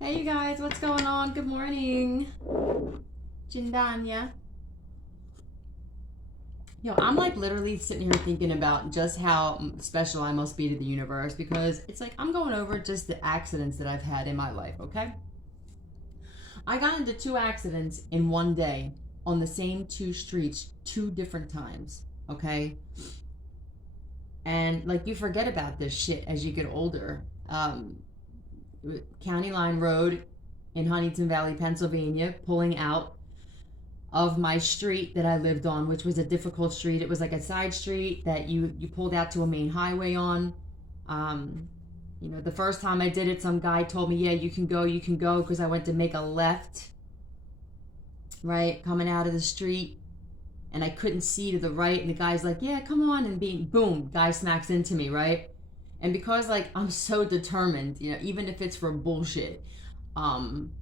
Hey you guys, what's going on? Good morning. Jindanya. Yo, I'm like literally sitting here thinking about just how special I must be to the universe because it's like I'm going over just the accidents that I've had in my life, okay? I got into two accidents in one day on the same two streets two different times, okay? And like you forget about this shit as you get older. County Line Road in Huntington Valley, Pennsylvania, pulling out of my street that I lived on, which was a difficult street. It was like a side street that you pulled out to a main highway on. The first time I did it, some guy told me, "Yeah, you can go," because I went to make a left, right, coming out of the street, and I couldn't see to the right, and the guy's like, "Yeah, come on," and boom, guy smacks into me, right, and because like I'm so determined, even if it's for bullshit, um,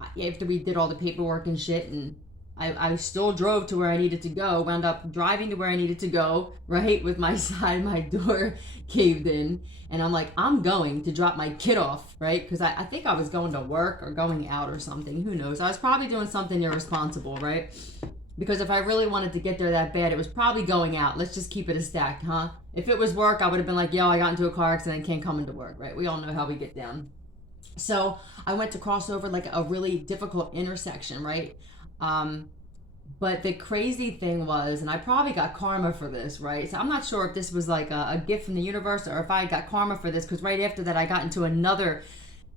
after we did all the paperwork and shit and I still drove to where I needed to go, wound up driving to where I needed to go, right, with my side, my door caved in. And I'm like, I'm going to drop my kid off, right? Because I think I was going to work or going out or something. Who knows? I was probably doing something irresponsible, right? Because if I really wanted to get there that bad, it was probably going out. Let's just keep it a stack, huh? If it was work, I would have been like, yo, I got into a car accident, can't come into work, right? We all know how we get down. So I went to cross over like a really difficult intersection, right? But the crazy thing was, and I probably got karma for this, right? So I'm not sure if this was like a gift from the universe or if I got karma for this, because right after that I got into another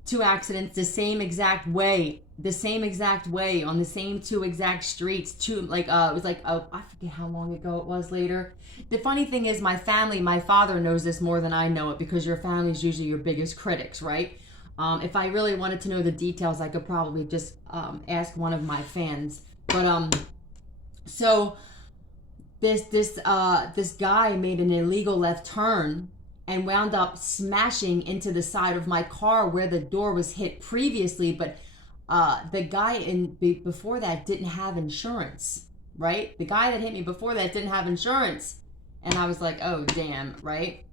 two accidents the same exact way on the same two exact streets. It was like I forget how long ago it was later. The funny thing is, my father knows this more than I know it because your family is usually your biggest critics, right? If I really wanted to know the details, I could probably just ask one of my fans. But so this guy made an illegal left turn and wound up smashing into the side of my car where the door was hit previously. But the guy before that didn't have insurance, right? The guy that hit me before that didn't have insurance, and I was like, oh damn, right?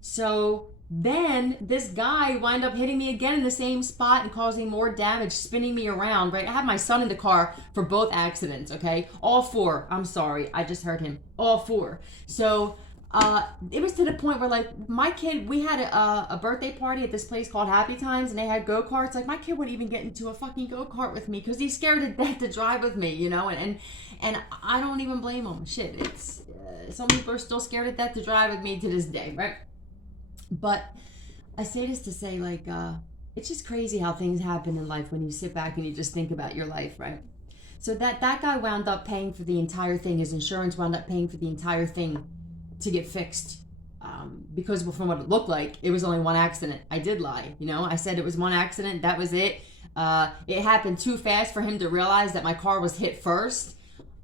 So then this guy wind up hitting me again in the same spot and causing more damage, spinning me around, right? I had my son in the car for both accidents, okay? All four. I'm sorry. I just heard him. All four. So it was to the point where like my kid, we had a birthday party at this place called Happy Times and they had go-karts. Like my kid wouldn't even get into a fucking go-kart with me because he's scared to death to drive with me, and I don't even blame him. Shit, it's some people are still scared to death to drive with me to this day, right? But I say this to say, like, it's just crazy how things happen in life when you sit back and you just think about your life, right? So that guy wound up paying for the entire thing. His insurance wound up paying for the entire thing to get fixed. Because from what it looked like, it was only one accident. I did lie, I said it was one accident. That was it. It happened too fast for him to realize that my car was hit first.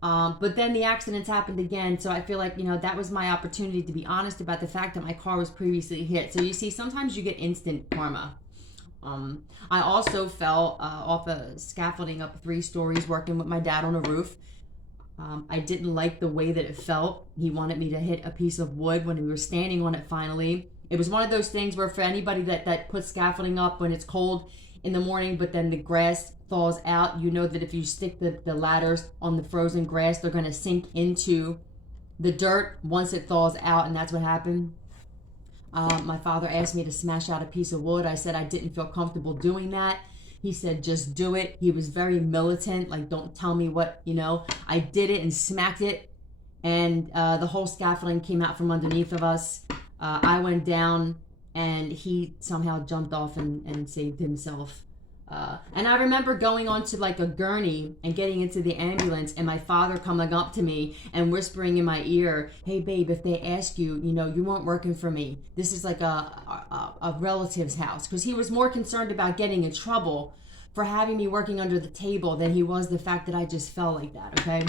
But then the accidents happened again, so I feel like, that was my opportunity to be honest about the fact that my car was previously hit. So you see, sometimes you get instant karma. I also fell off a scaffolding up 3 stories working with my dad on a roof. I didn't like the way that it felt. He wanted me to hit a piece of wood when we were standing on it finally. It was one of those things where for anybody that puts scaffolding up when it's cold in the morning, but then the grass thaws out, you know that if you stick the ladders on the frozen grass, they're going to sink into the dirt once it thaws out, and that's what happened. My father asked me to smash out a piece of wood. I said I didn't feel comfortable doing that. He said, just do it. He was very militant, like, don't tell me what, I did it and smacked it, and the whole scaffolding came out from underneath of us. I went down, and he somehow jumped off and saved himself. And I remember going onto like a gurney and getting into the ambulance and my father coming up to me and whispering in my ear, hey babe, if they ask you, you weren't working for me. This is like a relative's house. Because he was more concerned about getting in trouble for having me working under the table than he was the fact that I just fell like that, okay?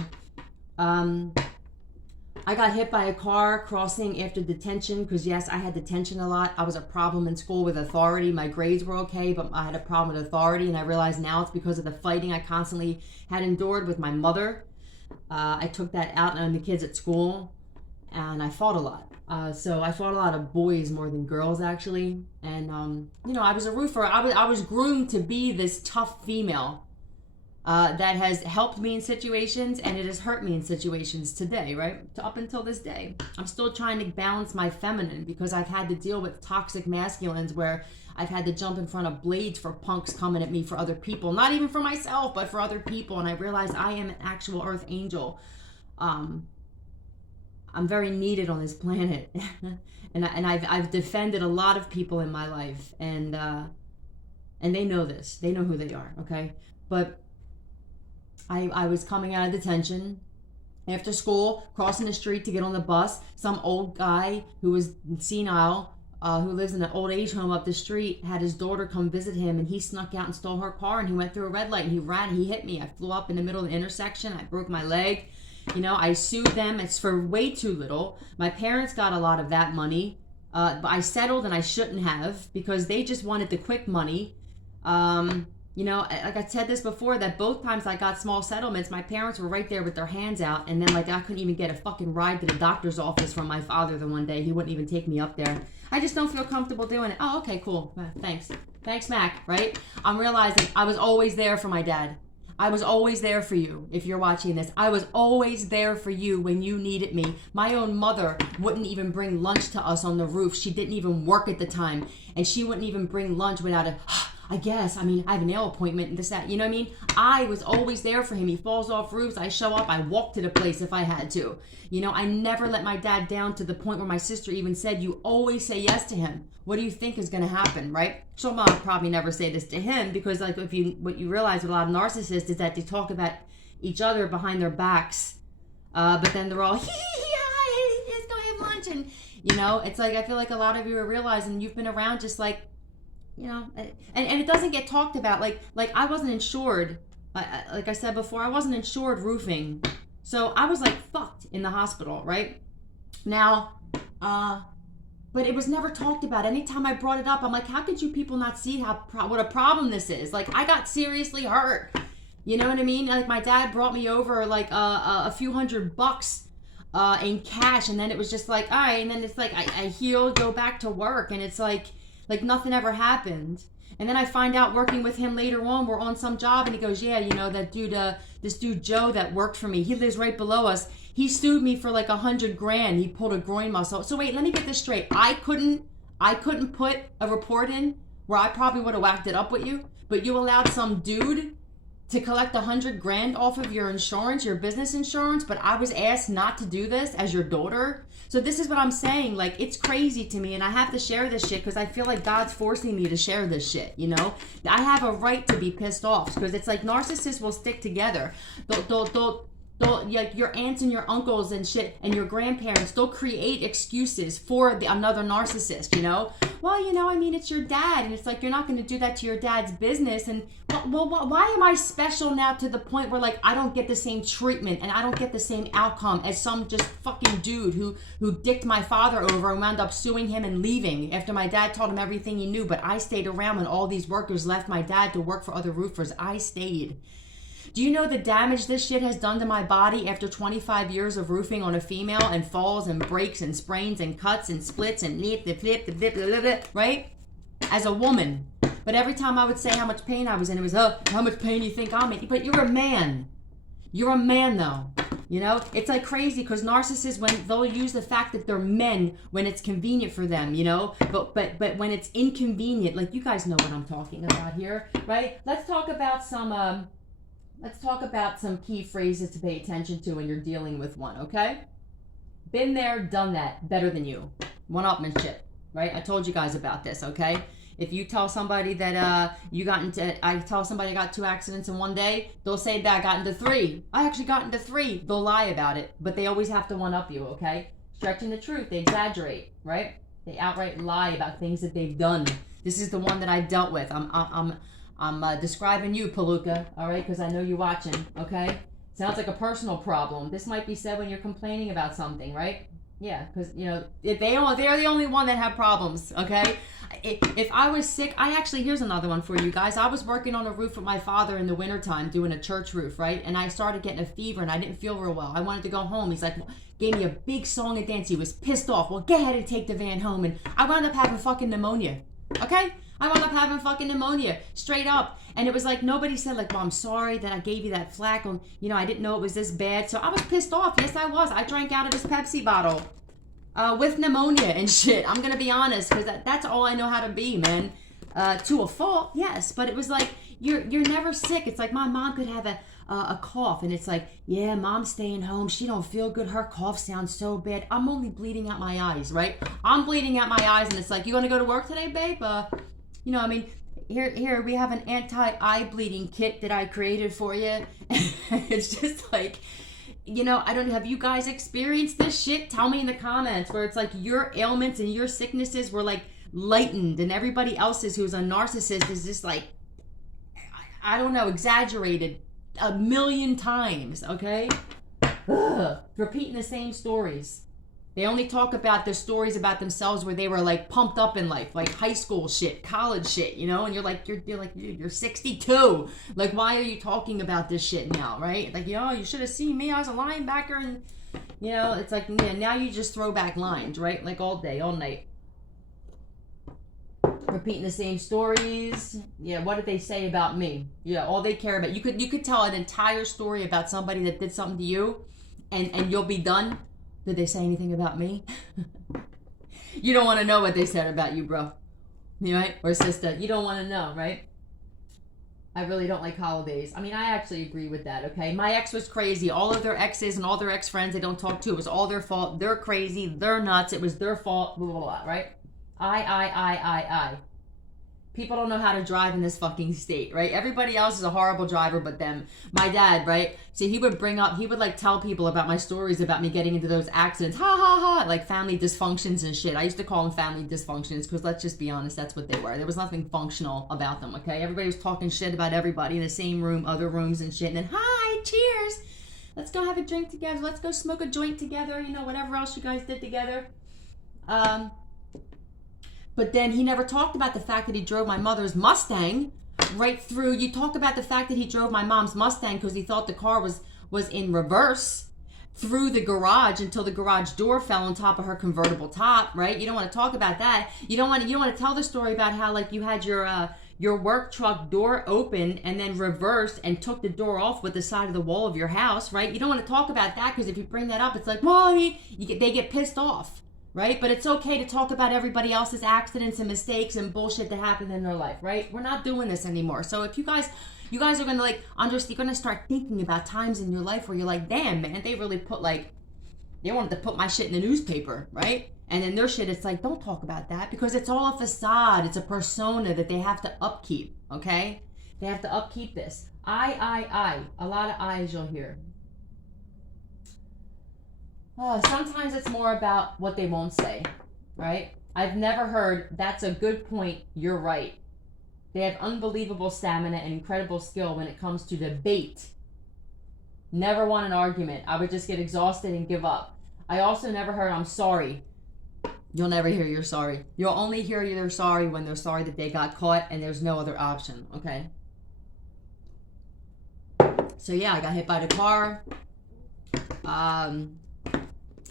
I got hit by a car crossing after detention because, yes, I had detention a lot. I was a problem in school with authority. My grades were okay, but I had a problem with authority, and I realize now it's because of the fighting I constantly had endured with my mother. I took that out on the kids at school, and I fought a lot. So I fought a lot of boys more than girls, actually. And I was a roofer. I was groomed to be this tough female that has helped me in situations, and it has hurt me in situations today, right? Up until this day, I'm still trying to balance my feminine, because I've had to deal with toxic masculines where I've had to jump in front of blades for punks coming at me for other people, not even for myself, but for other people. And I realized I am an actual earth angel. I'm very needed on this planet, and I've defended a lot of people in my life, and they know this. They know who they are, okay? But I was coming out of detention after school, crossing the street to get on the bus. Some old guy who was senile, who lives in an old age home up the street, had his daughter come visit him, and he snuck out and stole her car, and he went through a red light, and he hit me. I flew up in the middle of the intersection. I broke my leg. I sued them. It's for way too little. My parents got a lot of that money, but I settled, and I shouldn't have, because they just wanted the quick money. Like I said this before, that both times I got small settlements, my parents were right there with their hands out, and then I couldn't even get a fucking ride to the doctor's office from my father the one day. He wouldn't even take me up there. I just don't feel comfortable doing it. Oh, okay, cool. Thanks, Mac, right? I'm realizing I was always there for my dad. I was always there for you. If you're watching this, I was always there for you when you needed me. My own mother wouldn't even bring lunch to us on the roof. She didn't even work at the time, and she wouldn't even bring lunch without I have a nail appointment and this, that, you know what I mean? I was always there for him. He falls off roofs, I show up, I walk to the place if I had to. I never let my dad down, to the point where my sister even said, you always say yes to him. What do you think is going to happen, right? She'll probably never say this to him, because what you realize with a lot of narcissists is that they talk about each other behind their backs, but then they're all, let's go have lunch. And, it's like, I feel like a lot of you are realizing you've been around just like, and it doesn't get talked about. Like I wasn't insured. Like I said before, I wasn't insured roofing. So I was like fucked in the hospital, right? Now, but it was never talked about. Anytime I brought it up, I'm like, how could you people not see what a problem this is? Like, I got seriously hurt. You know what I mean? Like, my dad brought me over like a few $100 in cash, and then it was just like, all right, and then it's like I healed, go back to work, and it's like nothing ever happened. And then I find out working with him later on, we're on some job, and he goes, yeah, that dude, this dude Joe that worked for me, he lives right below us. He sued me for like $100,000. He pulled a groin muscle. So wait, let me get this straight. I couldn't put a report in where I probably would have whacked it up with you, but you allowed some dude to collect $100,000 off of your insurance, your business insurance, but I was asked not to do this as your daughter. So this is what I'm saying. Like, it's crazy to me, and I have to share this shit because I feel like God's forcing me to share this shit, I have a right to be pissed off, because it's like narcissists will stick together. They'll like your aunts and your uncles and shit and your grandparents, they'll create excuses for another narcissist, Well, it's your dad, and it's like, you're not going to do that to your dad's business. And well, why am I special now to the point where like I don't get the same treatment and I don't get the same outcome as some just fucking dude who dicked my father over and wound up suing him and leaving after my dad told him everything he knew? But I stayed around when all these workers left my dad to work for other roofers. I stayed. Do you know the damage this shit has done to my body after 25 years of roofing on a female, and falls and breaks and sprains and cuts and splits and right? As a woman. But every time I would say how much pain I was in, it was, oh, how much pain do you think I'm in? But you're a man. You're a man, though. It's like crazy, because narcissists, when they'll use the fact that they're men when it's convenient for them, but when it's inconvenient, like, you guys know what I'm talking about here, right? Let's talk about some key phrases to pay attention to when you're dealing with one, okay? Been there, done that, better than you. One-upmanship, right? I told you guys about this, okay? If you tell somebody that I tell somebody I got 2 accidents in one day, they'll say that I got into 3. I actually got into 3. They'll lie about it, but they always have to one-up you, okay? Stretching the truth, they exaggerate, right? They outright lie about things that they've done. This is the one that I dealt with. I'm describing you, Palooka, all right, because I know you're watching, okay? Sounds like a personal problem. This might be said when you're complaining about something, right? Yeah, because, you know, they're the only one that have problems, okay? If I was sick, here's another one for you guys. I was working on a roof with my father in the wintertime doing a church roof, right? And I started getting a fever and I didn't feel real well. I wanted to go home. He's like, gave me a big song and dance. He was pissed off. Well, go ahead and take the van home. And I wound up having fucking pneumonia, okay? I wound up having fucking pneumonia, straight up. And it was like, nobody said like, well, I'm sorry that I gave you that flack. You know, I didn't know it was this bad. So I was pissed off. Yes, I was. I drank out of his Pepsi bottle with pneumonia and shit. I'm going to be honest, because that's all I know how to be, man. To a fault, yes. But it was like, you're never sick. It's like my mom could have a cough. And it's like, yeah, mom's staying home. She don't feel good. Her cough sounds so bad. I'm only bleeding out my eyes, right? I'm bleeding out my eyes. And it's like, you want to go to work today, babe? You know, I mean, here we have an anti-eye bleeding kit that I created for you. It's just like, you know, I don't know, have you guys experienced this shit? Tell me in the comments where it's like your ailments and your sicknesses were like lightened and everybody else's who's a narcissist is just like, I don't know, exaggerated 1,000,000 times, okay? Ugh. Repeating the same stories. They only talk about their stories about themselves where they were like pumped up in life, like high school shit, college shit, you know? And you're like, you're 62. Like, why are you talking about this shit now, right? Like, you know, you should have seen me. I was a linebacker, and you know, it's like, yeah, now you just throw back lines, right? Like all day, all night, repeating the same stories. Yeah, what did they say about me? Yeah, all they care about. You could tell an entire story about somebody that did something to you, and you'll be done. Did they say anything about me? You don't want to know what they said about you, bro. Right? Or sister. You don't want to know, right? I really don't like holidays. I mean, I actually agree with that, okay? My ex was crazy. All of their exes and all their ex-friends they don't talk to. It was all their fault. They're crazy. They're nuts. It was their fault. Blah, blah, blah, right? I. People don't know how to drive in this fucking state, right? Everybody else is a horrible driver but them. My dad, right? See, he would like tell people about my stories about me getting into those accidents. Ha ha ha. Like family dysfunctions and shit. I used to call them family dysfunctions because let's just be honest, that's what they were. There was nothing functional about them, okay? Everybody was talking shit about everybody in the same room, other rooms and shit. And then, hi, cheers. Let's go have a drink together. Let's go smoke a joint together. You know, whatever else you guys did together. But then he never talked about the fact that he drove my mother's Mustang right through. You talk about the fact that he drove my mom's Mustang because he thought the car was in reverse through the garage until the garage door fell on top of her convertible top, right? You don't want to talk about that. You don't want to tell the story about how like you had your work truck door open and then reversed and took the door off with the side of the wall of your house, right? You don't want to talk about that because if you bring that up, it's like, well, they get pissed off. Right? But it's okay to talk about everybody else's accidents and mistakes and bullshit that happened in their life, right? We're not doing this anymore. So if you guys are going to like understand, you're going to start thinking about times in your life where you're like, damn, man, they really they wanted to put my shit in the newspaper, right? And then their shit, it's like, don't talk about that because it's all a facade. It's a persona that they have to upkeep, okay? They have to upkeep this. I. A lot of I's you'll hear. Oh, sometimes it's more about what they won't say, right? I've never heard, that's a good point, you're right. They have unbelievable stamina and incredible skill when it comes to debate. Never won an argument. I would just get exhausted and give up. I also never heard, I'm sorry. You'll never hear you're sorry. You'll only hear you're sorry when they're sorry that they got caught and there's no other option, okay? So yeah, I got hit by the car.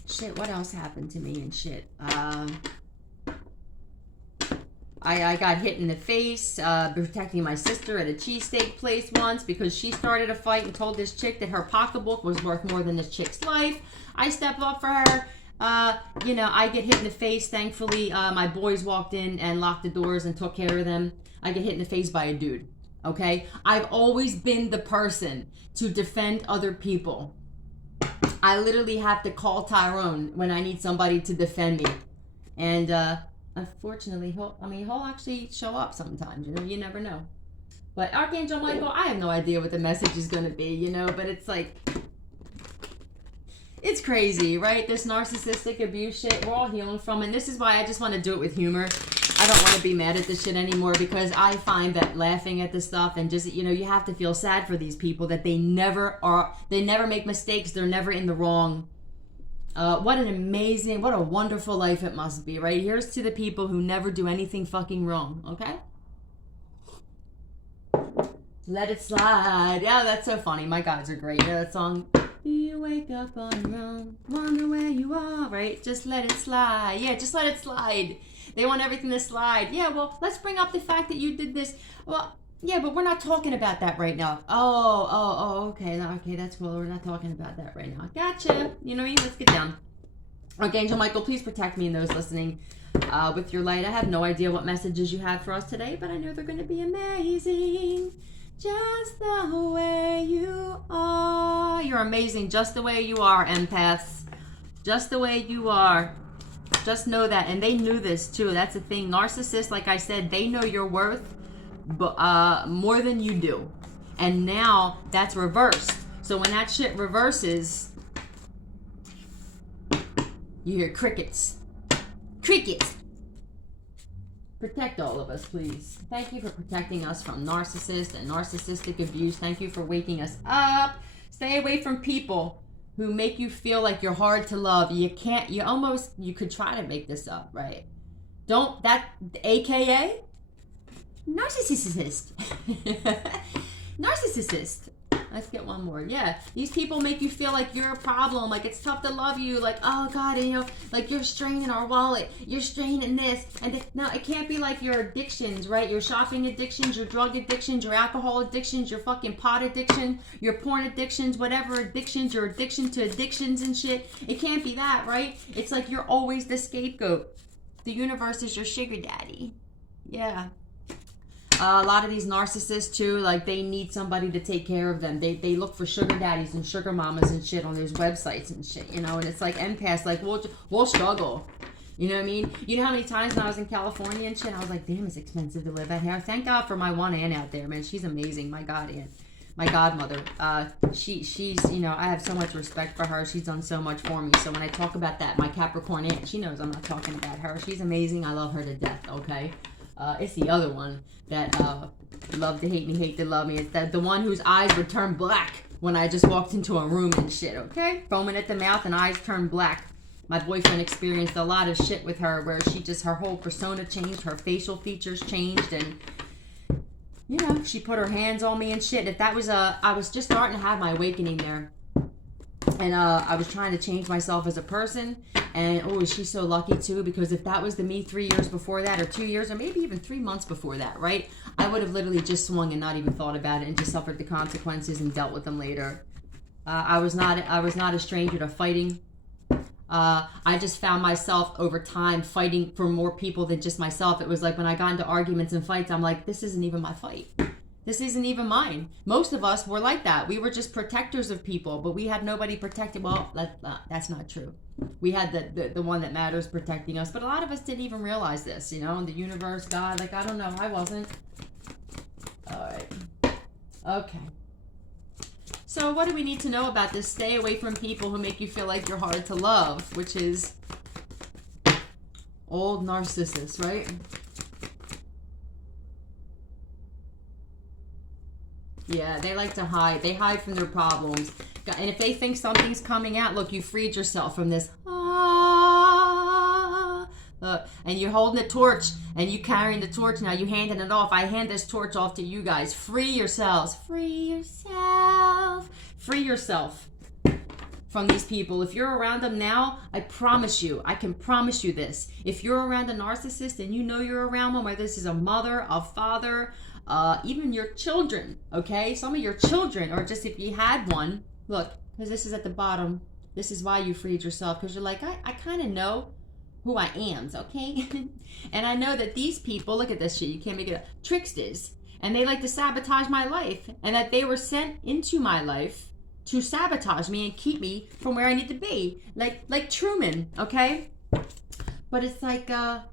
Shit, what else happened to me and shit? I got hit in the face protecting my sister at a cheesesteak place once because she started a fight and told this chick that her pocketbook was worth more than this chick's life. I step up for her. You know, I get hit in the face. Thankfully, my boys walked in and locked the doors and took care of them. I get hit in the face by a dude, okay? I've always been the person to defend other people. I literally have to call Tyrone when I need somebody to defend me. And unfortunately, he'll actually show up sometimes. You know, you never know. But Archangel Michael, I have no idea what the message is going to be, you know, but it's like, it's crazy, right? This narcissistic abuse shit, we're all healing from it. And this is why I just want to do it with humor. I don't want to be mad at this shit anymore because I find that laughing at this stuff and just, you know, you have to feel sad for these people that they never make mistakes. They're never in the wrong. What an amazing, what a wonderful life it must be, right? Here's to the people who never do anything fucking wrong, okay? Let it slide. Yeah, that's so funny. My guys are great. Yeah, that song. You wake up on your own, wonder where you are, right? Just let it slide. Yeah, just let it slide. They want everything to slide. Yeah, well, let's bring up the fact that you did this. Well, yeah, but we're not talking about that right now. Okay. Okay, that's cool. We're not talking about that right now. Gotcha. You know what I mean? Let's get down. Archangel Michael, please protect me and those listening with your light. I have no idea what messages you have for us today, but I know they're going to be amazing. Just the way you are. You're amazing just the way you are, empaths. Just the way you are. Just know that. And they knew this too. That's the thing. Narcissists, like I said, they know your worth more than you do. And now that's reversed. So when that shit reverses, you hear crickets. Crickets. Protect all of us, please. Thank you for protecting us from narcissists and narcissistic abuse. Thank you for waking us up. Stay away from people who make you feel like you're hard to love. You could try to make this up, right? AKA narcissist. Narcissist. Let's get one more. Yeah, these people make you feel like you're a problem, like it's tough to love you, like, oh God, and like you're straining our wallet, you're straining this, and no, it can't be like your addictions, right? Your shopping addictions, your drug addictions, your alcohol addictions, your fucking pot addiction, your porn addictions, whatever addictions, your addiction to addictions and shit. It can't be that, right? It's like you're always the scapegoat. The universe is your sugar daddy. Yeah. A lot of these narcissists too, like they need somebody to take care of them. They look for sugar daddies and sugar mamas and shit on those websites and shit, and it's like empaths, like we'll struggle. You know what I mean? You know how many times when I was in California and shit, I was like, damn, it's expensive to live out here. Thank God for my one aunt out there, man. She's amazing. My God aunt. My godmother. She's, I have so much respect for her. She's done so much for me. So when I talk about that, my Capricorn aunt, she knows I'm not talking about her. She's amazing. I love her to death, okay? It's the other one that love to hate me, hate to love me. It's the one whose eyes would turn black when I just walked into a room and shit, okay? Foaming at the mouth and eyes turned black. My boyfriend experienced a lot of shit with her where her whole persona changed, her facial features changed, and, she put her hands on me and shit. If that was I was just starting to have my awakening there. And I was trying to change myself as a person. And she's so lucky too, because if that was the me 3 years before that, or 2 years, or maybe even 3 months before that, right? I would have literally just swung and not even thought about it and just suffered the consequences and dealt with them later. I was not a stranger to fighting. I just found myself over time fighting for more people than just myself. It was like when I got into arguments and fights, I'm like, this isn't even my fight. This isn't even mine. Most of us were like that. We were just protectors of people, but we had nobody protected. Well, that's not true. We had the one that matters protecting us, but a lot of us didn't even realize this, the universe, God, like, I don't know. I wasn't. All right. Okay. So what do we need to know about this? Stay away from people who make you feel like you're hard to love, which is old narcissists, right? Yeah, they like to hide. They hide from their problems. And if they think something's coming out, look, you freed yourself from this. And you're holding the torch, and you carrying the torch now. You handing it off. I hand this torch off to you guys. Free yourselves. Free yourself. Free yourself from these people. If you're around them now, I can promise you this. If you're around a narcissist and you know you're around one, whether this is a mother, a father, even your children, okay? Some of your children, or just if you had one, look, because this is at the bottom. This is why you freed yourself, because you're like, I kind of know who I am, okay? And I know that these people, look at this shit, you can't make it up, tricksters, and they like to sabotage my life, and that they were sent into my life to sabotage me and keep me from where I need to be, like Truman, okay? But it's like,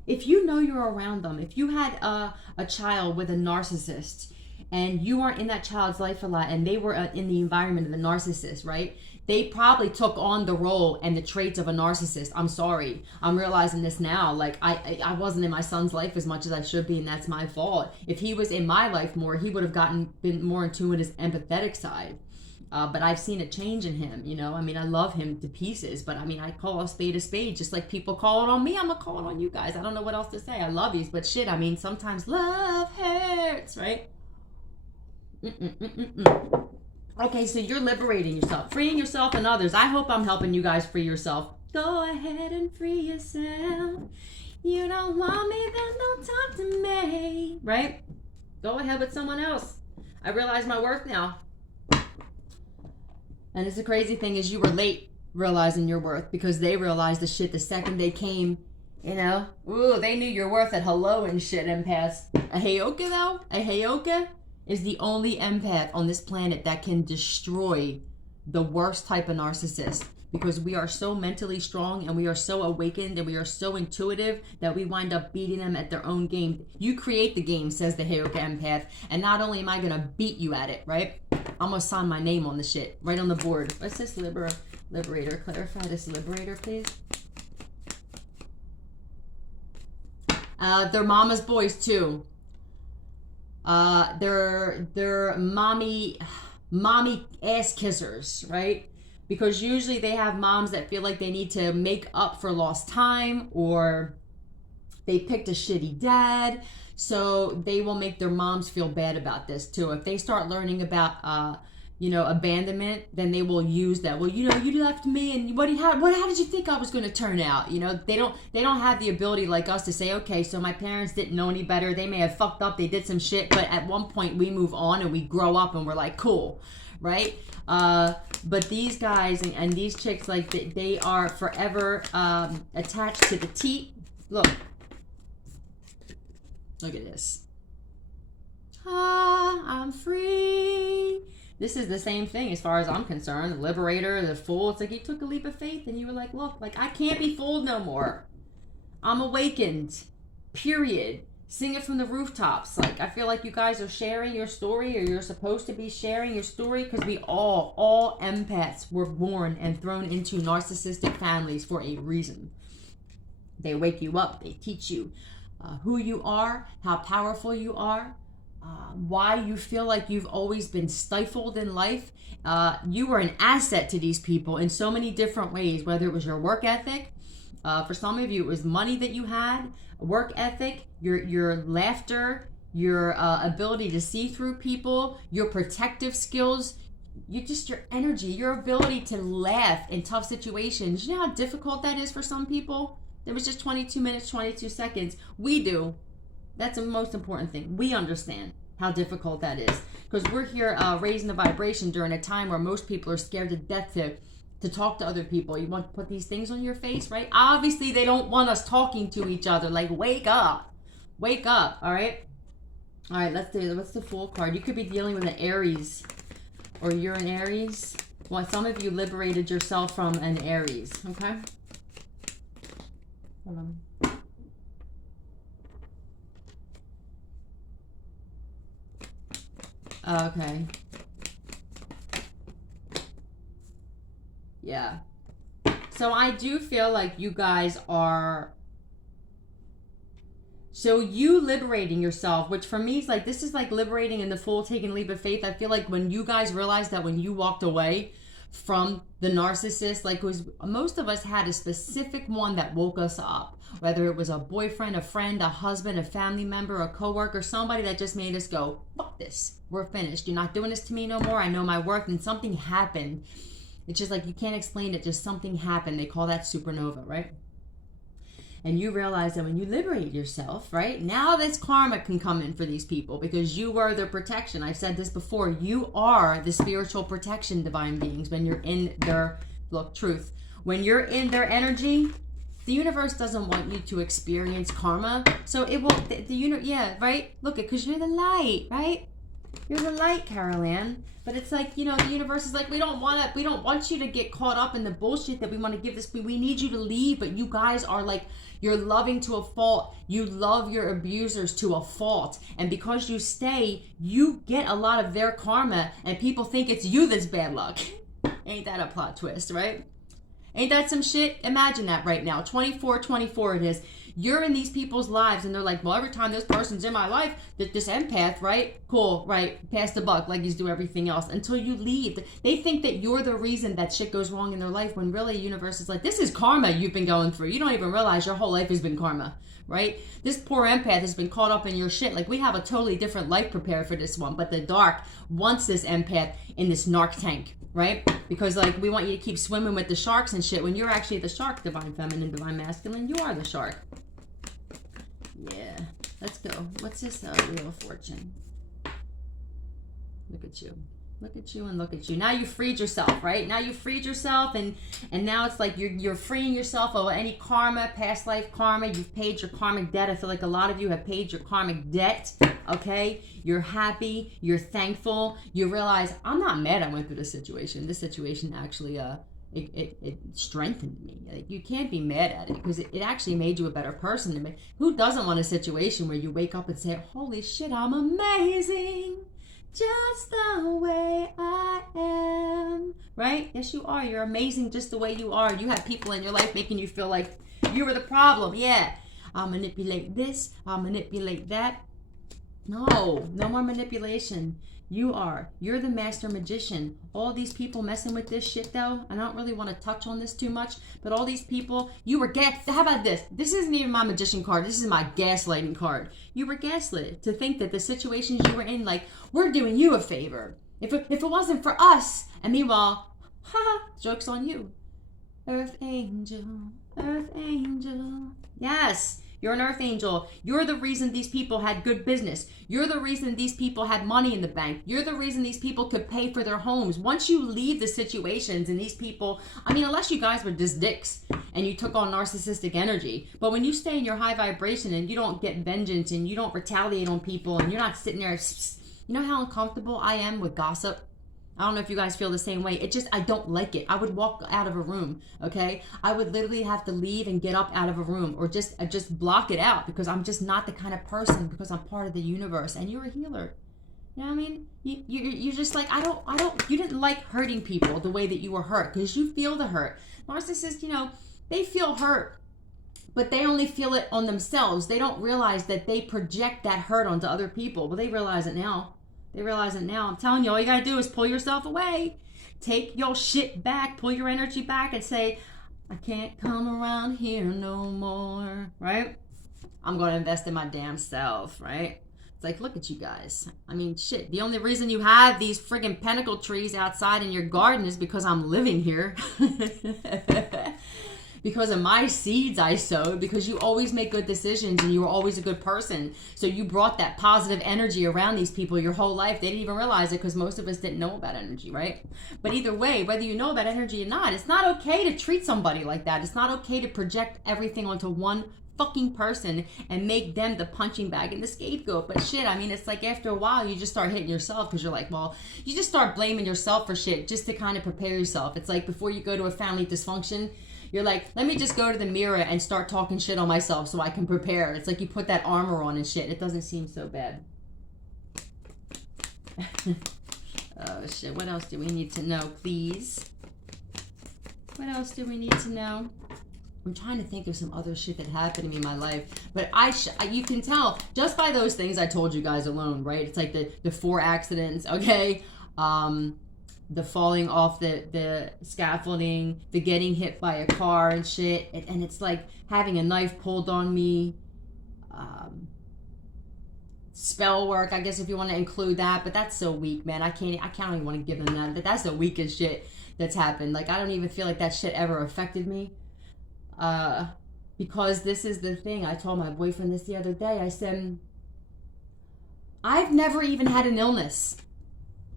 if you know you're around them, if you had a child with a narcissist and you weren't in that child's life a lot and they were in the environment of the narcissist, right? They probably took on the role and the traits of a narcissist. I'm sorry. I'm realizing this now. Like, I wasn't in my son's life as much as I should be, and that's my fault. If he was in my life more, he would have been more in tune with his empathetic side. But I've seen a change in him, you know. I mean, I love him to pieces, but I mean, I call a spade, just like people call it on me. I'm gonna call it on you guys. I don't know what else to say. I love you, but shit, I mean, sometimes love hurts, right? Okay, so you're liberating yourself, freeing yourself and others. I hope I'm helping you guys free yourself. Go ahead and free yourself. You don't want me, then don't talk to me, right? Go ahead with someone else. I realize my worth now. And it's the crazy thing is you were late realizing your worth because they realized the shit the second they came, you know? Ooh, they knew your worth at hello and shit, empaths. A Heyoka, though? A Heyoka is the only empath on this planet that can destroy the worst type of narcissist because we are so mentally strong and we are so awakened and we are so intuitive that we wind up beating them at their own game. You create the game, says the Heyoka empath, and not only am I going to beat you at it, right? I'm going to sign my name on the shit right on the board. What's this? Liberator. Clarify this liberator, please. They're mama's boys, too. They're mommy ass kissers, right? Because usually they have moms that feel like they need to make up for lost time or they picked a shitty dad. So they will make their moms feel bad about this too. If they start learning about, abandonment, then they will use that. Well, you left me, and how did you think I was going to turn out? You know, they don't have the ability like us to say, okay, so my parents didn't know any better. They may have fucked up. They did some shit, but at one point we move on and we grow up and we're like, cool, right? But these guys and these chicks, like they are forever attached to the teat. Look at this. I'm free. This is the same thing as far as I'm concerned. The liberator, the fool. It's like you took a leap of faith and you were like, look, like I can't be fooled no more. I'm awakened. Period. Sing it from the rooftops. Like I feel like you guys are sharing your story, or you're supposed to be sharing your story, because we all empaths were born and thrown into narcissistic families for a reason. They wake you up. They teach you who you are, how powerful you are, why you feel like you've always been stifled in life. You were an asset to these people in so many different ways, whether it was your work ethic. For some of you, it was money that you had, work ethic, your laughter, your ability to see through people, your protective skills, your energy, your ability to laugh in tough situations. You know how difficult that is for some people? There was just 22 minutes, 22 seconds. We do. That's the most important thing. We understand how difficult that is. Because we're here raising the vibration during a time where most people are scared to death to talk to other people. You want to put these things on your face, right? Obviously, they don't want us talking to each other. Like, wake up. Wake up, all right? All right, let's do it. What's the Fool card? You could be dealing with an Aries. Or you're an Aries. Well, some of you liberated yourself from an Aries, okay? Hold on. Okay. Yeah. So I do feel like you guys are... So you liberating yourself, which for me is like, this is like liberating in the Fool, taking a leap of faith. I feel like when you guys realized that when you walked away from the narcissist, like most of us had a specific one that woke us up, whether it was a boyfriend, a friend, a husband, a family member, a coworker, somebody that just made us go, fuck this, we're finished, you're not doing this to me no more, I know my worth. And something happened. It's just like you can't explain it, just something happened. They call that supernova, right? And you realize that when you liberate yourself, right, now this karma can come in for these people because you were their protection. I've said this before. You are the spiritual protection, divine beings, when you're in their, truth. When you're in their energy, the universe doesn't want you to experience karma. So it will, right? Look, because you're the light, right? You're the light, Carol Ann. But it's like, the universe is like, we don't want you to get caught up in the bullshit that we want to give this. We need you to leave, but you guys are like, you're loving to a fault. You love your abusers to a fault. And because you stay, you get a lot of their karma, and people think it's you that's bad luck. Ain't that a plot twist, right? Ain't that some shit? Imagine that right now. 24/24 it is. You're in these people's lives and they're like, well, every time this person's in my life, this empath, right? Cool, right? Pass the buck like you do everything else until you leave. They think that you're the reason that shit goes wrong in their life when really the universe is like, this is karma you've been going through. You don't even realize your whole life has been karma, right? This poor empath has been caught up in your shit. Like, we have a totally different life prepared for this one, but the dark wants this empath in this narc tank, right? Because like, we want you to keep swimming with the sharks and shit when you're actually the shark, divine feminine, divine masculine. You are the shark. Yeah, let's go. What's this Wheel of Fortune? Look at you. Look at you and look at you. Now you freed yourself, right? Now you freed yourself, and now it's like you're freeing yourself of any karma, past life karma. You've paid your karmic debt. I feel like a lot of you have paid your karmic debt, okay? You're happy. You're thankful. You realize, I'm not mad I went through this situation. This situation actually, it strengthened me. Like, you can't be mad at it because it actually made you a better person. Who doesn't want a situation where you wake up and say, holy shit, I'm amazing. Just the way I am, right? Yes, you are. You're amazing just the way you are. You have people in your life making you feel like you were the problem. Yeah, I'll manipulate this. I'll manipulate that. No more manipulation. You're the master magician. All these people messing with this shit though, I don't really want to touch on this too much, but all these people, you were how about this? This isn't even my magician card. This is my gaslighting card. You were gaslit to think that the situations you were in, like, we're doing you a favor. If it wasn't for us, and meanwhile, joke's on you. Earth angel, earth angel. Yes. You're an earth angel. You're the reason these people had good business. You're the reason these people had money in the bank. You're the reason these people could pay for their homes. Once you leave the situations and these people, I mean, unless you guys were just dicks and you took on narcissistic energy, but when you stay in your high vibration and you don't get vengeance and you don't retaliate on people and you're not sitting there, you know how uncomfortable I am with gossip? I don't know if you guys feel the same way. I don't like it. I would walk out of a room, okay? I would literally have to leave and get up out of a room or just block it out because I'm just not the kind of person, because I'm part of the universe and you're a healer. You know what I mean? You're just like, you didn't like hurting people the way that you were hurt because you feel the hurt. Narcissists, they feel hurt, but they only feel it on themselves. They don't realize that they project that hurt onto other people. Well, they realize it now. I'm telling you, all you gotta do is pull yourself away. Take your shit back. Pull your energy back and say, I can't come around here no more, right? I'm gonna invest in my damn self, right? It's like, look at you guys. I mean, shit. The only reason you have these friggin' pentacle trees outside in your garden is because I'm living here. Because of my seeds I sowed, because you always make good decisions and you were always a good person. So you brought that positive energy around these people your whole life. They didn't even realize it because most of us didn't know about energy, right? But either way, whether you know about energy or not, it's not okay to treat somebody like that. It's not okay to project everything onto one fucking person and make them the punching bag and the scapegoat. But shit, I mean, it's like after a while you just start hitting yourself because you're like, well, you just start blaming yourself for shit just to kind of prepare yourself. It's like before you go to a family dysfunction, you're like, let me just go to the mirror and start talking shit on myself so I can prepare. It's like you put that armor on and shit. It doesn't seem so bad. Oh shit, what else do we need to know, please? What else do we need to know? I'm trying to think of some other shit that happened to me in my life. But you can tell just by those things I told you guys alone, right? It's like the 4 accidents, okay? The falling off the scaffolding, the getting hit by a car and shit, and it's like having a knife pulled on me, spell work, I guess if you want to include that, but that's so weak, man. I can't even want to give them that. But that's the weakest shit that's happened. Like, I don't even feel like that shit ever affected me, because this is the thing. I told my boyfriend this the other day. I said, I've never even had an illness.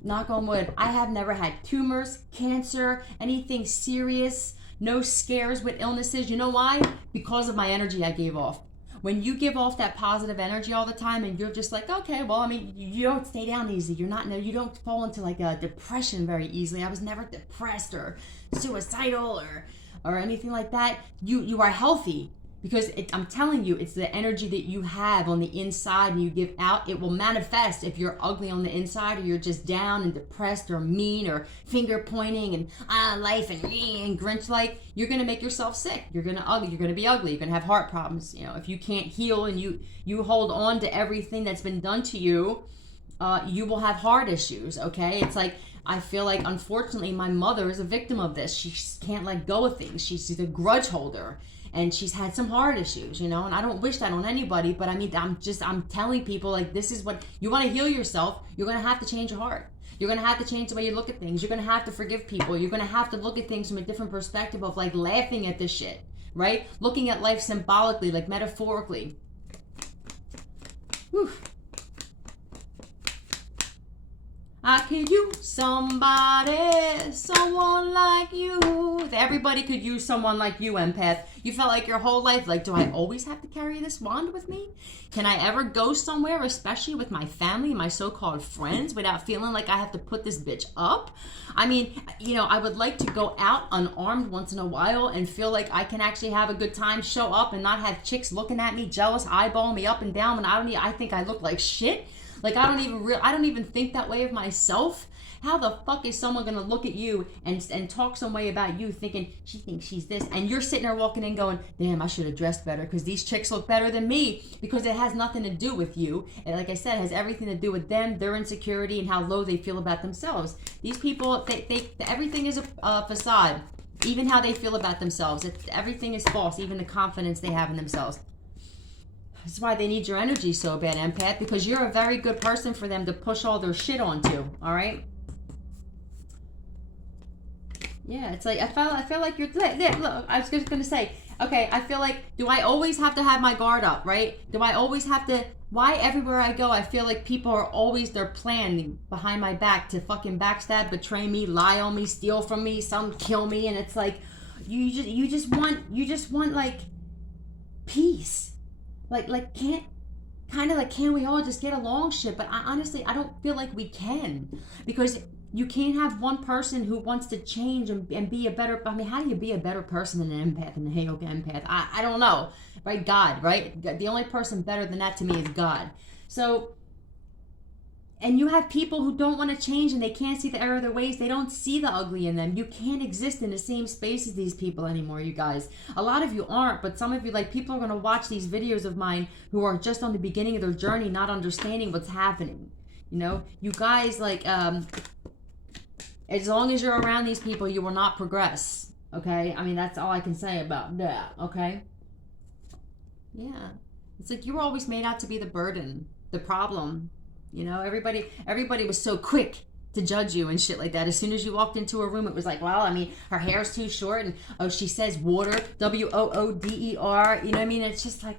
Knock on wood. I have never had tumors, cancer, anything serious, no scares with illnesses. You know why? Because of my energy I gave off. When you give off that positive energy all the time and you're just like, okay, well, I mean, you don't stay down easy. You don't fall into like a depression very easily. I was never depressed or suicidal or anything like that. You are healthy. Because I'm telling you, it's the energy that you have on the inside and you give out. It will manifest if you're ugly on the inside, or you're just down and depressed or mean or finger pointing and life and Grinch like. You're gonna make yourself sick. You're gonna be ugly. You're gonna have heart problems. You know, if you can't heal and you hold on to everything that's been done to you, you will have heart issues. Okay, it's like, I feel like, unfortunately, my mother is a victim of this. She can't let go of things. She's a grudge holder. And she's had some heart issues, you know, and I don't wish that on anybody, but I mean, I'm telling people, like, this is what, you want to heal yourself, you're going to have to change your heart. You're going to have to change the way you look at things. You're going to have to forgive people. You're going to have to look at things from a different perspective of, like, laughing at this shit, right? Looking at life symbolically, like, metaphorically. Whew. I could use somebody, someone like you. Everybody could use someone like you, empath. You felt like your whole life, like, do I always have to carry this wand with me? Can I ever go somewhere, especially with my family, my so-called friends, without feeling like I have to put this bitch up? I mean, you know, I would like to go out unarmed once in a while and feel like I can actually have a good time, show up, and not have chicks looking at me, jealous, eyeballing me up and down when I think I look like shit. Like, I don't even think that way of myself. How the fuck is someone gonna look at you and talk some way about you, thinking she thinks she's this, and you're sitting there walking in going, damn, I should have dressed better because these chicks look better than me? Because it has nothing to do with you. And like I said, it has everything to do with them, their insecurity, and how low they feel about themselves. These people, everything is a facade. Even how they feel about themselves, everything is false. Even the confidence they have in themselves. That's why they need your energy so bad, empath, because you're a very good person for them to push all their shit onto, all right? Yeah, it's like, I feel like you're, look, I was just going to say, okay, I feel like, do I always have to have my guard up, right? Do I always have to, why everywhere I go, I feel like people are always, they're planning behind my back to fucking backstab, betray me, lie on me, steal from me, some kill me, and it's like, you just want like, peace. Like can't we all just get along shit? But honestly, I don't feel like we can, because you can't have one person who wants to change and be a better, I mean, how do you be a better person than an empath and a Hale empath? I don't know, right? God, right? The only person better than that to me is God. So, and you have people who don't want to change and they can't see the error of their ways. They don't see the ugly in them. You can't exist in the same space as these people anymore, you guys. A lot of you aren't, but some of you, like, people are going to watch these videos of mine who are just on the beginning of their journey, not understanding what's happening. You know, you guys, like, as long as you're around these people, you will not progress. Okay? I mean, that's all I can say about that. Okay? Yeah. It's like you were always made out to be the burden, the problem. You know, everybody was so quick to judge you and shit like that. As soon as you walked into a room, it was like, well, I mean, her hair's too short, and oh, she says water, W-O-O-D-E-R. You know what I mean? It's just like,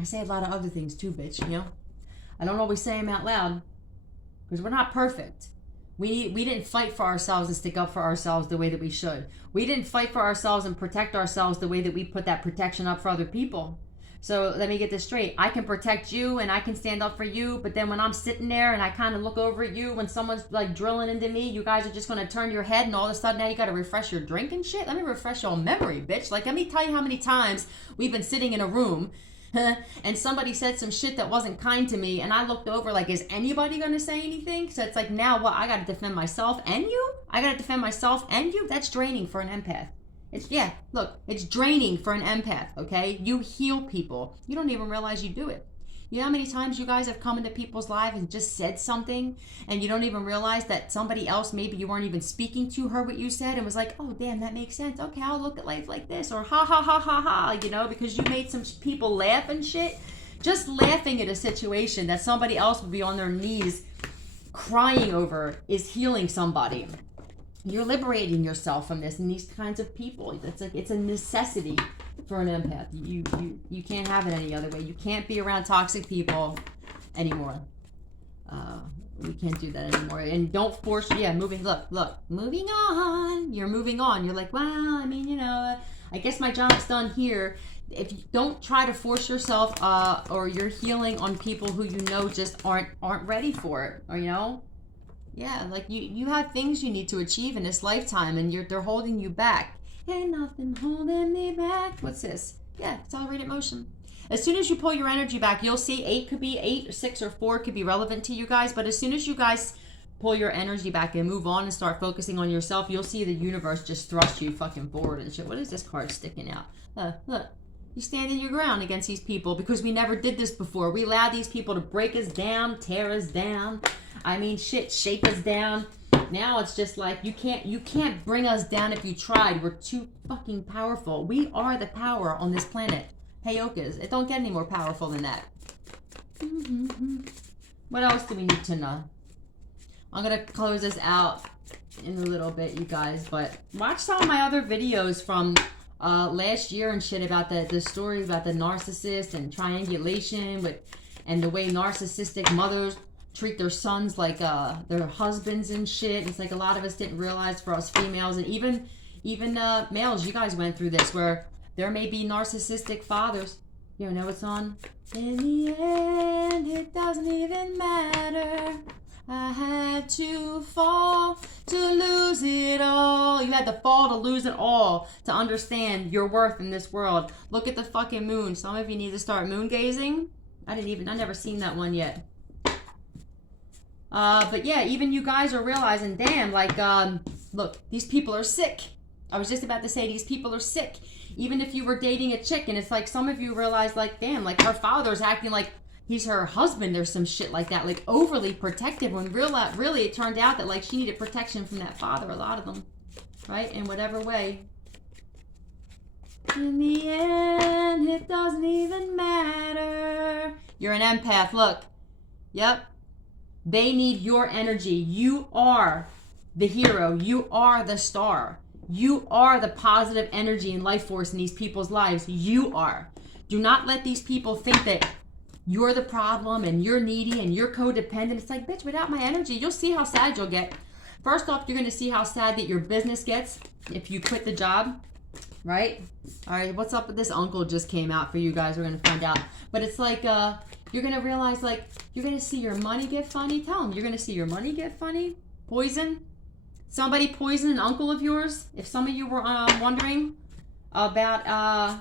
I say a lot of other things too, bitch, you know? I don't always say them out loud, because we're not perfect. We didn't fight for ourselves and stick up for ourselves the way that we should. We didn't fight for ourselves and protect ourselves the way that we put that protection up for other people. So let me get this straight. I can protect you and I can stand up for you, but then when I'm sitting there and I kind of look over at you when someone's like drilling into me, you guys are just going to turn your head, and all of a sudden now you got to refresh your drink and shit? Let me refresh your memory, bitch. Like, let me tell you how many times we've been sitting in a room and somebody said some shit that wasn't kind to me, and I looked over like, is anybody going to say anything? So it's like, now what? I got to defend myself and you? I got to defend myself and you? That's draining for an empath. It's draining for an empath, okay? You heal people. You don't even realize you do it. You know how many times you guys have come into people's lives and just said something, and you don't even realize that somebody else, maybe you weren't even speaking to, heard what you said and was like, oh, damn, that makes sense. Okay, I'll look at life like this, or ha, ha, ha, ha, ha, you know, because you made some people laugh and shit. Just laughing at a situation that somebody else would be on their knees crying over is healing somebody. You're liberating yourself from this and these kinds of people. It's a necessity for an empath. You can't have it any other way. You can't be around toxic people anymore. You can't do that anymore. And don't force. Moving on. You're moving on. You're like, well, I mean, you know, I guess my job's done here. If you don't try to force yourself, or you're healing on people who you know just aren't ready for it, or you know. Yeah, like you have things you need to achieve in this lifetime, and they're holding you back. Ain't nothing holding me back. What's this? Yeah, accelerated motion. As soon as you pull your energy back, you'll see 8 could be 8, 6, or 4 could be relevant to you guys. But as soon as you guys pull your energy back and move on and start focusing on yourself, you'll see the universe just thrust you fucking forward and shit. What is this card sticking out? Look. You stand in your ground against these people because we never did this before. We allowed these people to break us down, tear us down. I mean, shit, shake us down. Now it's just like you can't bring us down if you tried. We're too fucking powerful. We are the power on this planet. Hey, Okas, it don't get any more powerful than that. What else do we need to know? I'm gonna close this out in a little bit, you guys, but watch some of my other videos from last year and shit about the stories about the narcissist and triangulation and the way narcissistic mothers treat their sons like their husbands and shit. It's like a lot of us didn't realize for us females, and even males, you guys went through this, where there may be narcissistic fathers. You know it's on. In the end, it doesn't even matter. I had to fall to lose it all. You had to fall to lose it all to understand your worth in this world. Look at the fucking moon. Some of you need to start moon gazing. I never seen that one yet. But yeah, even you guys are realizing, damn, like, look, these people are sick. I was just about to say these people are sick. Even if you were dating a chick and it's like some of you realize, like, damn, like her father's acting like he's her husband or some shit like that, like overly protective, when really it turned out that like she needed protection from that father, a lot of them, right? In whatever way. In the end, it doesn't even matter. You're an empath, look. Yep. They need your energy. You are the hero. You are the star. You are the positive energy and life force in these people's lives. You are. Do not let these people think that you're the problem and you're needy and you're codependent. It's like, bitch, without my energy, you'll see how sad you'll get. First off, you're going to see how sad that your business gets if you quit the job, right? All right, what's up with this uncle just came out for you guys? We're going to find out. But it's like, you're going to realize, like, you're going to see your money get funny. Tell them, you're going to see your money get funny. Poison. Somebody poisoned an uncle of yours. If some of you were wondering about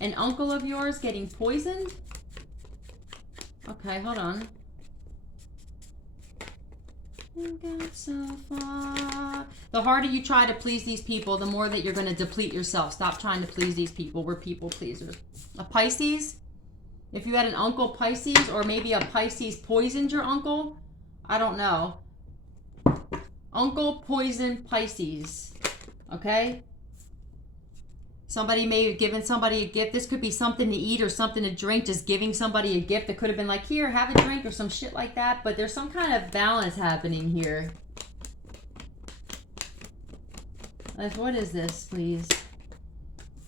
an uncle of yours getting poisoned. Okay, hold on. Got so far. The harder you try to please these people, the more that you're going to deplete yourself. Stop trying to please these people. We're people pleasers. A Pisces, if you had an uncle Pisces, or maybe a Pisces poisoned your uncle, I don't know. Uncle poisoned Pisces. Okay? Somebody may have given somebody a gift. This could be something to eat or something to drink. Just giving somebody a gift that could have been like, here, have a drink or some shit like that. But there's some kind of balance happening here. Like, what is this, please?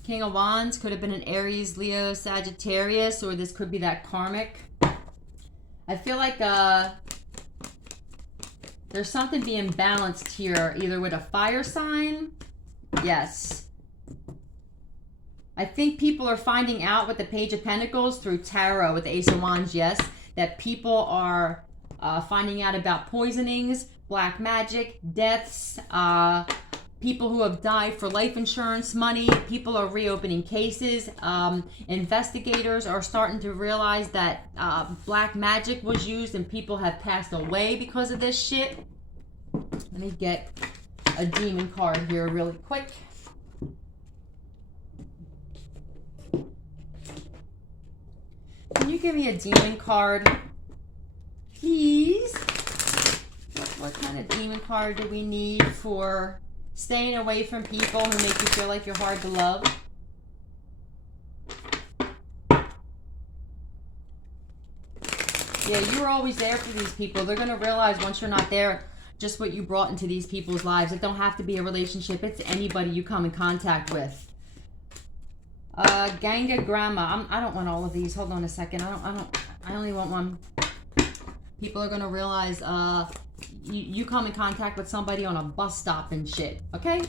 King of Wands could have been an Aries, Leo, Sagittarius, or this could be that karmic. I feel like there's something being balanced here, either with a fire sign. Yes. I think people are finding out with the Page of Pentacles through tarot with the Ace of Wands, yes, that people are finding out about poisonings, black magic, deaths, people who have died for life insurance money. People are reopening cases. Investigators are starting to realize that black magic was used and people have passed away because of this shit. Let me get a demon card here really quick. Can you give me a demon card, please? What kind of demon card do we need for staying away from people who make you feel like you're hard to love? Yeah, you were always there for these people. They're going to realize once you're not there just what you brought into these people's lives. It don't have to be a relationship. It's anybody you come in contact with. Ganga Grandma. I don't want all of these. Hold on a second. I only want one. People are going to realize you come in contact with somebody on a bus stop and shit, okay?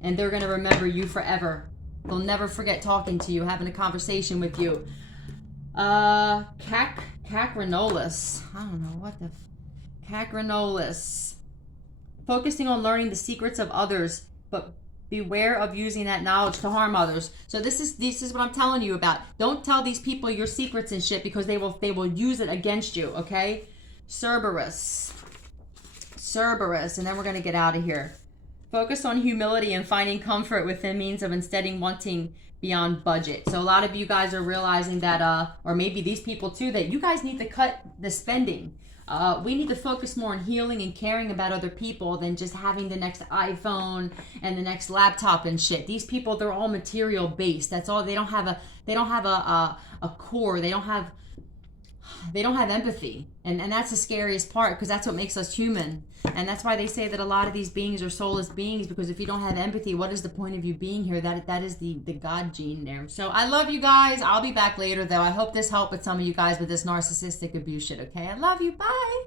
And they're going to remember you forever. They'll never forget talking to you, having a conversation with you. Cacranolis. I don't know what the... Cacranolis. Focusing on learning the secrets of others, but Beware of using that knowledge to harm others. So this is what I'm telling you about. Don't tell these people your secrets and shit, because they will use it against you, okay? Cerberus, and then we're going to get out of here. Focus on humility and finding comfort within means of instead wanting beyond budget. So a lot of you guys are realizing that, or maybe these people too, that you guys need to cut the spending. We need to focus more on healing and caring about other people than just having the next iPhone and the next laptop and shit. These people, they're all material based. That's all. They don't have a core. They don't have empathy, and that's the scariest part, because that's what makes us human. And that's why they say that a lot of these beings are soulless beings, because if you don't have empathy, what is the point of you being here? That is the God gene there. So I love you guys. I'll be back later, though. I hope this helped with some of you guys with this narcissistic abuse shit, okay? I love you. Bye.